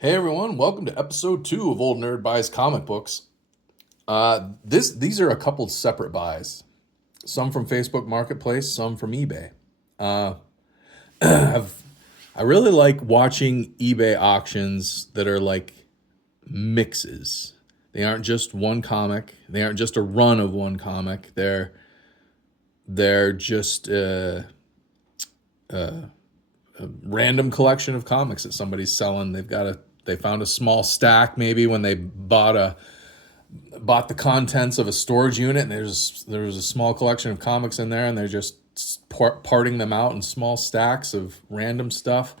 Hey everyone, welcome to episode 2 of Old Nerd Buys Comic Books. These are a couple separate buys. Some from Facebook Marketplace, some from eBay. Uh, I've, I really like watching eBay auctions that are like mixes. They aren't just one comic. They aren't just a run of one comic. They're just a random collection of comics that somebody's selling. They found a small stack maybe when they bought the contents of a storage unit, and there was a small collection of comics in there, and they're just parting them out in small stacks of random stuff.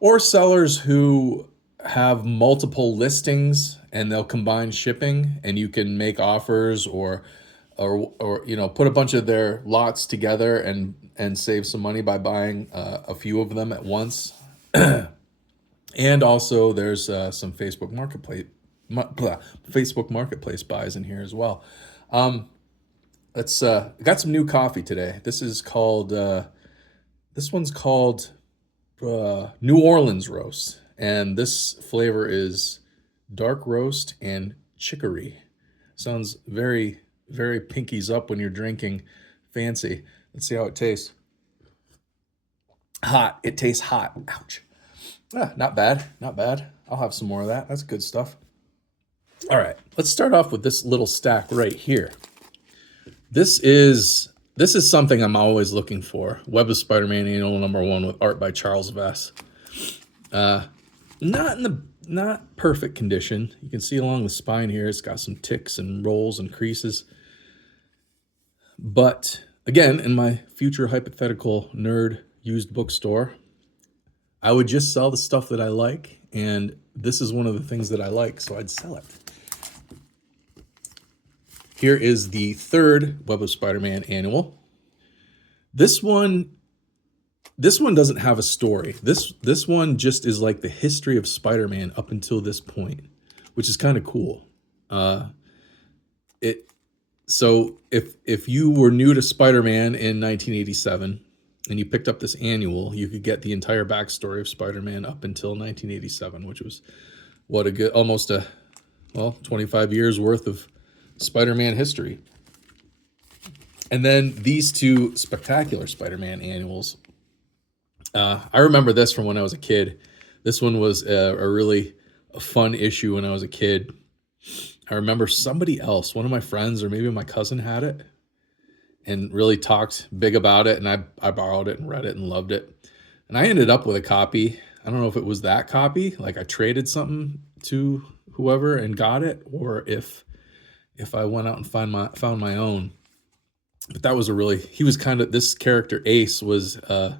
Or sellers who have multiple listings and they'll combine shipping, and you can make offers or put a bunch of their lots together and save some money by buying a few of them at once. And also, there's some Facebook Marketplace buys in here as well. Let's got some new coffee today. This one's called New Orleans Roast, and this flavor is dark roast and chicory. Sounds very very pinkies up when you're drinking fancy. Let's see how it tastes. Hot. It tastes hot. Ouch. Not bad. Not bad. I'll have some more of that. That's good stuff. All right. Let's start off with this little stack right here. This is something I'm always looking for. Web of Spider-Man Annual #1 with art by Charles Vess. Not perfect condition. You can see along the spine here, it's got some ticks and rolls and creases. But again, in my future hypothetical nerd used bookstore, I would just sell the stuff that I like, and this is one of the things that I like, so I'd sell it. Here is the third Web of Spider-Man Annual. This one doesn't have a story. This one just is like the history of Spider-Man up until this point, which is kind of cool. So if you were new to Spider-Man in 1987 and you picked up this annual, you could get the entire backstory of Spider-Man up until 1987, which was almost 25 years worth of Spider-Man history. And then these two spectacular Spider-Man annuals. I remember this from when I was a kid. This one was a really fun issue when I was a kid. I remember somebody else, one of my friends or maybe my cousin, had it and really talked big about it, and I borrowed it and read it and loved it. And I ended up with a copy. I don't know if it was that copy, like I traded something to whoever and got it, or if I went out and found my own. But that was he was kind of, this character Ace was,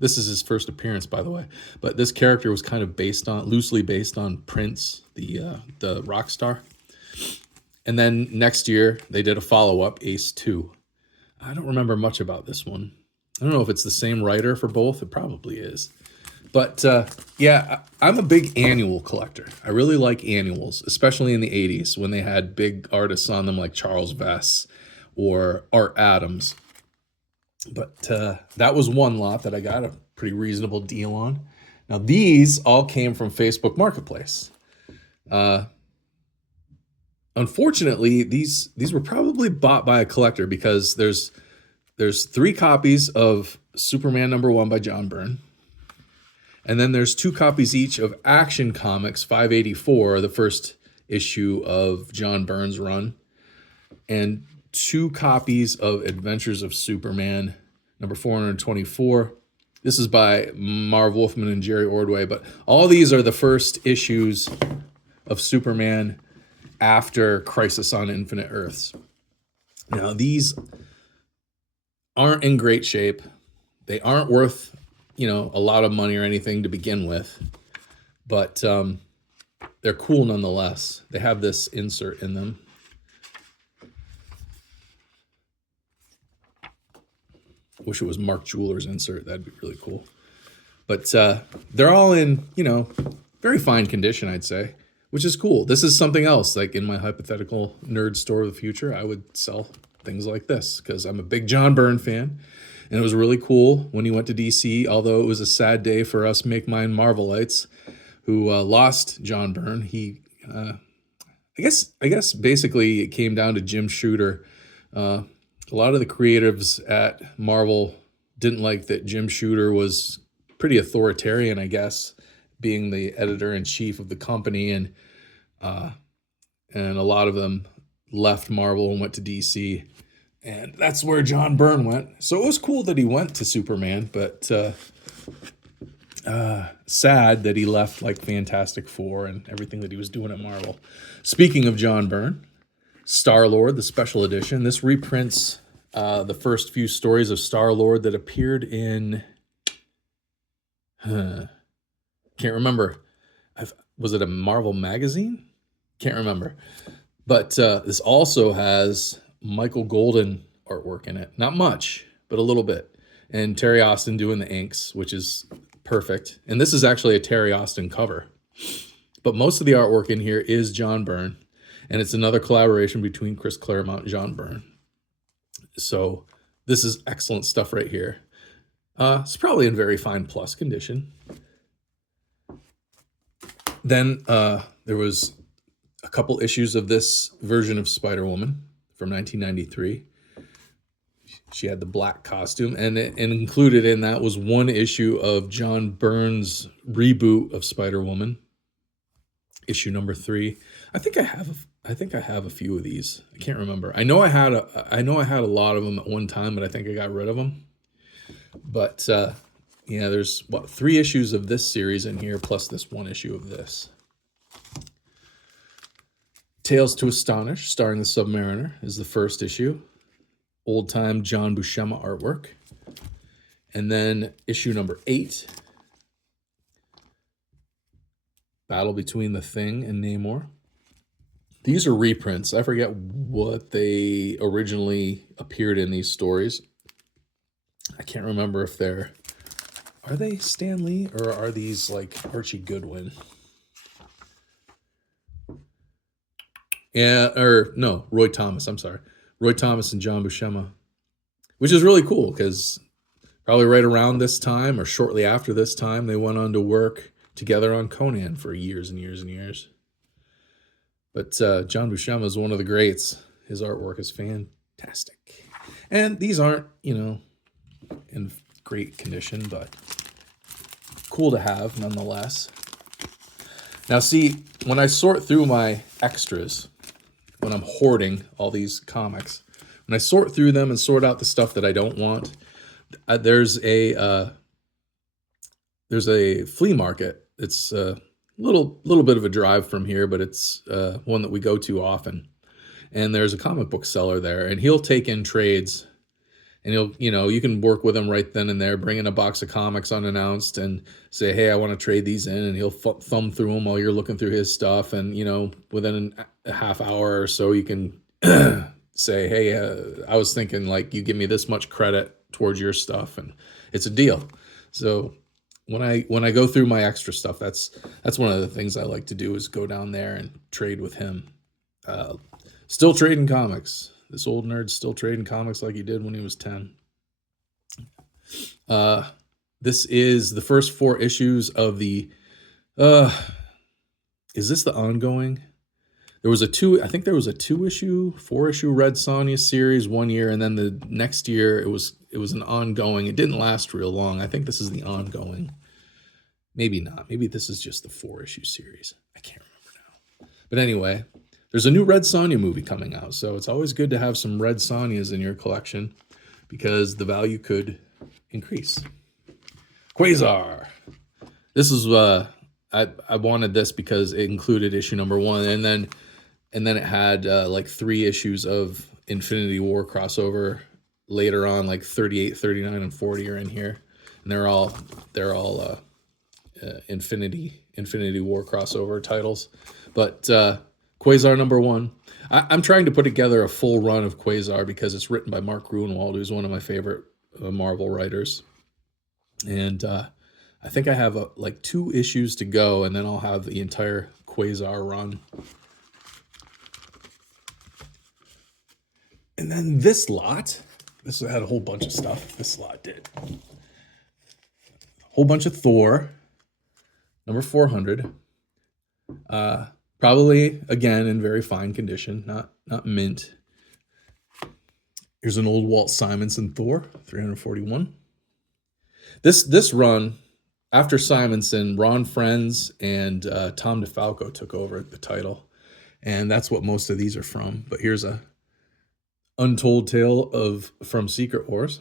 this is his first appearance, by the way, but this character was kind of loosely based on Prince, the rock star. And then next year they did a follow-up, Ace 2. I don't remember much about this one. I don't know if it's the same writer for both. It probably is. But I'm a big annual collector. I really like annuals, especially in the 80s when they had big artists on them like Charles Vess or Art Adams. But that was one lot that I got a pretty reasonable deal on. Now these all came from Facebook Marketplace. Unfortunately, these were probably bought by a collector because there's 3 copies of Superman #1 by John Byrne. And then there's 2 copies each of Action Comics 584, the first issue of John Byrne's run. And 2 copies of Adventures of Superman #424. This is by Marv Wolfman and Jerry Ordway, but all these are the first issues of Superman after Crisis on Infinite Earths. Now, these aren't in great shape. They aren't worth, a lot of money or anything to begin with, but they're cool nonetheless. They have this insert in them. Wish it was Mark Jeweller's insert. That'd be really cool. But they're all in, very fine condition, I'd say, which is cool. This is something else. Like in my hypothetical nerd store of the future, I would sell things like this because I'm a big John Byrne fan. And it was really cool when he went to DC, although it was a sad day for us Make Mine Marvelites who lost John Byrne. He, I guess basically it came down to Jim Shooter. A lot of the creatives at Marvel didn't like that Jim Shooter was pretty authoritarian, I guess, being the editor-in-chief of the company, and a lot of them left Marvel and went to DC, and that's where John Byrne went. So it was cool that he went to Superman, but sad that he left like Fantastic Four and everything that he was doing at Marvel. Speaking of John Byrne, Star-Lord, the special edition. This reprints the first few stories of Star-Lord that appeared in... can't remember. Was it a Marvel magazine? Can't remember. But this also has Michael Golden artwork in it. Not much, but a little bit. And Terry Austin doing the inks, which is perfect. And this is actually a Terry Austin cover. But most of the artwork in here is John Byrne. And it's another collaboration between Chris Claremont and John Byrne. So this is excellent stuff right here. It's probably in very fine plus condition. Then there was a couple issues of this version of Spider-Woman from 1993. She had the black costume, and included in that was one issue of John Byrne's reboot of Spider-Woman, issue number 3. I think I have a few of these. I can't remember. I know I had a lot of them at one time, but I think I got rid of them. But yeah, there's 3 issues of this series in here, plus this one issue of this. Tales to Astonish, starring the Submariner, is the first issue. Old-time John Buscema artwork. And then issue number 8, Battle Between the Thing and Namor. These are reprints. I forget what they originally appeared in these stories. I can't remember if are they Stan Lee or are these like Archie Goodwin? Yeah, or no, Roy Thomas. I'm sorry. Roy Thomas and John Buscema, which is really cool because probably right around this time or shortly after this time, they went on to work together on Conan for years and years and years. But John Buscema is one of the greats. His artwork is fantastic. And these aren't, in great condition, but cool to have nonetheless. Now see, when I sort through my extras, when I'm hoarding all these comics, when I sort through them and sort out the stuff that I don't want, there's a flea market. It's a little bit of a drive from here, but it's one that we go to often. And there's a comic book seller there, and he'll take in trades. And you can work with him right then and there, bring in a box of comics unannounced and say, hey, I want to trade these in. And he'll thumb through them while you're looking through his stuff. And, within a half hour or so, you can say, hey, I was thinking like you give me this much credit towards your stuff. And it's a deal. So when I go through my extra stuff, that's one of the things I like to do is go down there and trade with him. Still trading comics. This old nerd's still trading comics like he did when he was 10. This is the first 4 issues of the... is this the ongoing? There was a 4-issue Red Sonja series one year, and then the next year it was an ongoing. It didn't last real long. I think this is the ongoing. Maybe not. Maybe this is just the 4-issue series. I can't remember now. But anyway... There's a new Red Sonja movie coming out, so it's always good to have some Red Sonjas in your collection because the value could increase. Quasar. This is I wanted this because it included issue number 1, and then it had like 3 issues of Infinity War crossover later on, like 38, 39, and 40 are in here, and they're all Infinity War crossover titles, but. Quasar number 1. I'm trying to put together a full run of Quasar because it's written by Mark Gruenwald, who's one of my favorite Marvel writers. And I think I have like 2 issues to go, and then I'll have the entire Quasar run. And then this lot, this had a whole bunch of stuff. This lot did. A whole bunch of Thor, number 400. Probably again in very fine condition, not mint. Here's an old Walt Simonson Thor, 341. This run, after Simonson, Ron Frenz and Tom DeFalco took over the title, and that's what most of these are from. But here's a Untold Tale from Secret Wars.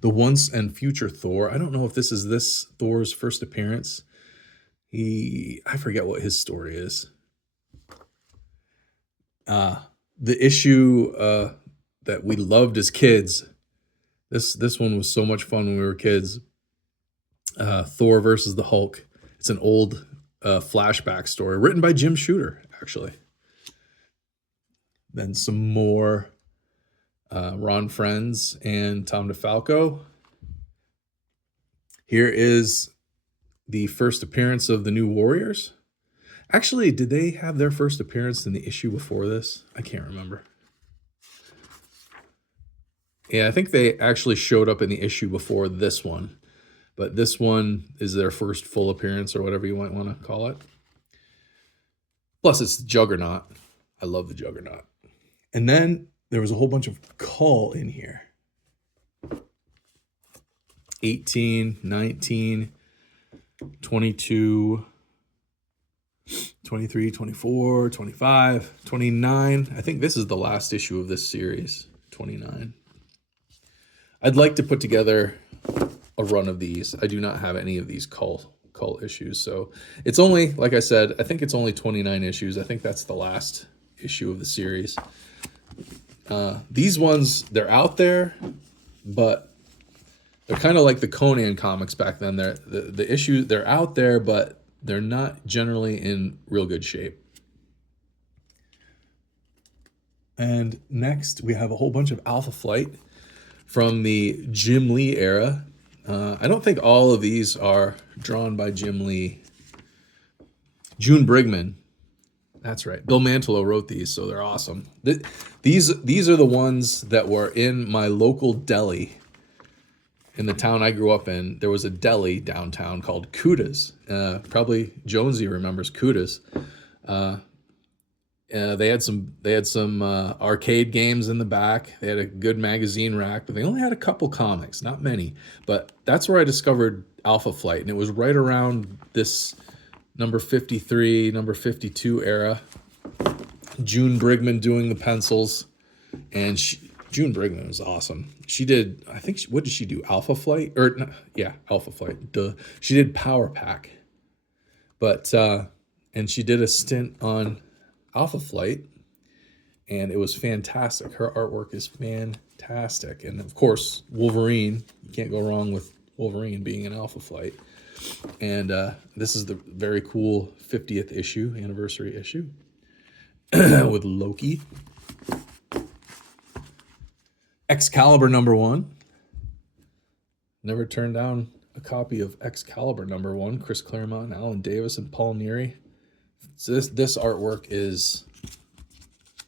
The Once and Future Thor. I don't know if this is this Thor's first appearance. I forget what his story is. The issue that we loved as kids. This one was so much fun when we were kids. Thor versus the Hulk. It's an old flashback story written by Jim Shooter, actually. Then some more Ron Frenz and Tom DeFalco. Here is the first appearance of the New Warriors. Actually, did they have their first appearance in the issue before this? I can't remember. Yeah, I think they actually showed up in the issue before this one. But this one is their first full appearance, or whatever you might want to call it. Plus, it's the Juggernaut. I love the Juggernaut. And then there was a whole bunch of Cull in here. 18, 19, 22, 23, 24, 25, 29. I think this is the last issue of this series, 29. I'd like to put together a run of these. I do not have any of these Cull issues. So it's only, like I said, I think it's only 29 issues. I think that's the last issue of the series. These ones, they're out there, but they're kind of like the Conan comics back then. The issues, they're out there, but they're not generally in real good shape. And next, we have a whole bunch of Alpha Flight from the Jim Lee era. I don't think all of these are drawn by Jim Lee. June Brigman. That's right. Bill Mantlo wrote these, so they're awesome. These are the ones that were in my local deli. In the town I grew up in, there was a deli downtown called Kuda's. Probably Jonesy remembers Kuda's. They had some arcade games in the back. They had a good magazine rack, but they only had a couple comics, not many. But that's where I discovered Alpha Flight, and it was right around this number 53, number 52 era. June Brigman doing the pencils, and June Brigman was awesome. She did, I think, what did she do? Alpha Flight? Alpha Flight. Duh. She did Power Pack. But, and she did a stint on Alpha Flight, and it was fantastic. Her artwork is fantastic. And of course, Wolverine. You can't go wrong with Wolverine being an Alpha Flight. And this is the very cool 50th issue, anniversary issue, with Loki. Excalibur #1. Never turned down a copy of Excalibur #1. Chris Claremont, Alan Davis, and Paul Neary. So this artwork is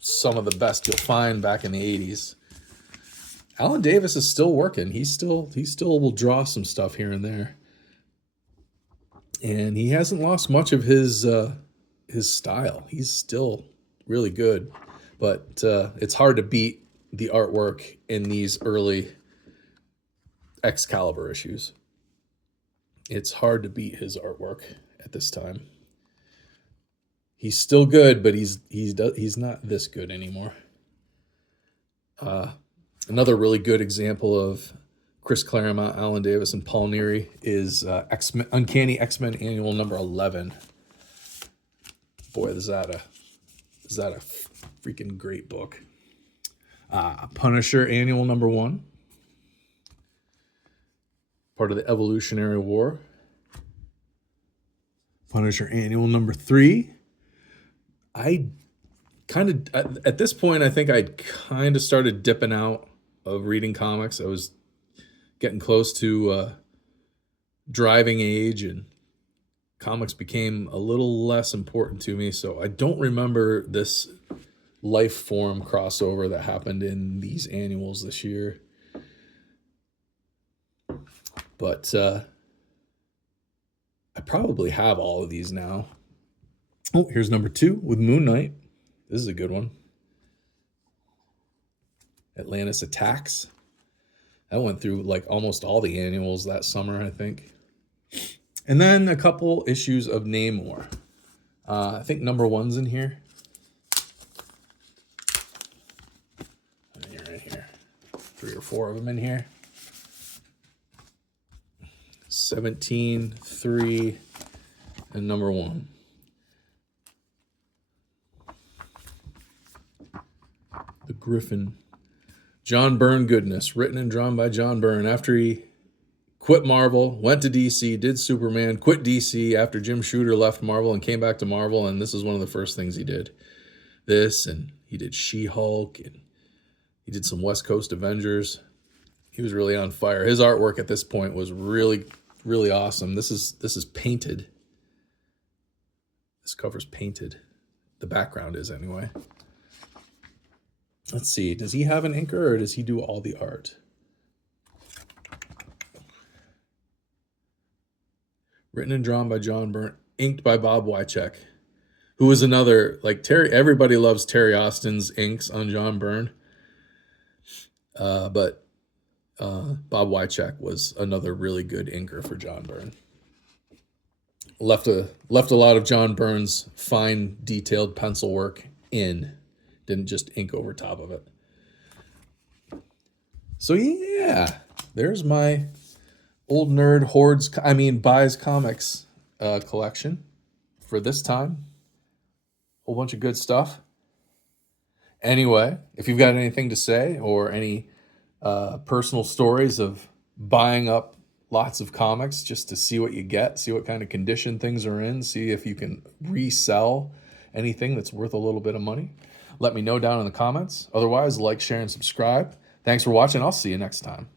some of the best you'll find back in the 80s. Alan Davis is still working. He still will draw some stuff here and there. And he hasn't lost much of his style. He's still really good. But it's hard to beat the artwork in these early Excalibur issues. It's hard to beat his artwork at this time. He's still good, but he's not this good anymore. Another really good example of Chris Claremont, Alan Davis, and Paul Neary is Uncanny X-Men Annual number 11. Boy, is that a freaking great book. Punisher Annual #1. Part of the Evolutionary War. Punisher Annual #3. I kind of, at this point, I think I'd kind of started dipping out of reading comics. I was getting close to driving age, and comics became a little less important to me. So I don't remember this Life Form crossover that happened in these annuals this year. But I probably have all of these now. Oh, here's number 2 with Moon Knight. This is a good one. Atlantis Attacks. That went through like almost all the annuals that summer, I think. And then a couple issues of Namor. I think number 1's in here. Right here. 3 or 4 of them in here. 17, 3, and number 1. The Griffin. John Byrne goodness, written and drawn by John Byrne after he quit Marvel, went to DC, did Superman, quit DC after Jim Shooter left Marvel and came back to Marvel, and this is one of the first things he did. This, and he did She-Hulk, and he did some West Coast Avengers. He was really on fire. His artwork at this point was really, really awesome. This is painted. This cover's painted. The background is, anyway. Let's see. Does he have an inker, or does he do all the art? Written and drawn by John Byrne, inked by Bob Wycheck, who is another, like Terry. Everybody loves Terry Austin's inks on John Byrne, but Bob Wycheck was another really good inker for John Byrne. Left a lot of John Byrne's fine, detailed pencil work in. Didn't just ink over top of it. So yeah, there's my old nerd buys comics collection for this time. Whole bunch of good stuff. Anyway, if you've got anything to say or any personal stories of buying up lots of comics just to see what you get, see what kind of condition things are in, see if you can resell anything that's worth a little bit of money, let me know down in the comments. Otherwise, like, share, and subscribe. Thanks for watching. I'll see you next time.